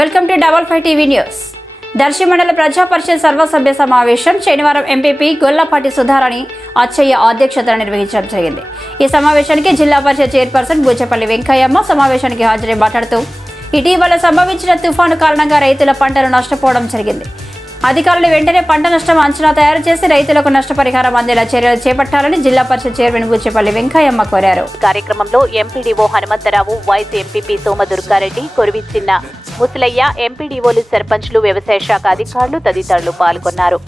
Welcome to double five TV news. Darsi మండల ప్రజా పరిషత్ సర్వసభ్య సమావేశం శనివారం ఎంపీపీ గొల్లపాటి సుధారాణి అచ్చయ్య అధ్యక్షతన నిర్వహించడం జరిగింది. ఈ సమావేశానికి జిల్లా పరిషత్ చైర్పర్సన్ బూచపల్లి వెంకయ్యమ్మ సమావేశానికి హాజరై మాట్లాడుతూ ఇటీవల సంభవించిన తుఫాను కారణంగా రైతుల పంటలు నష్టపోవడం జరిగింది. అధికారులు వెంటనే పంట నష్టం అంచనా తయారు చేసి రైతులకు నష్టపరిహారం అందేలా చర్యలు చేపట్టాలని జిల్లా పరిషత్ చైర్మన్ బూచపల్లి వెంకయ్యమ్మ కోరారు. కార్యక్రమంలో MPDO Hanumantharao, vice MPP Somadurgareddy, Korivichinna Musalayya, ఎంపీడీఓలు, సర్పంచ్లు, వ్యవసాయ శాఖ అధికారులు తదితరులు పాల్గొన్నారు.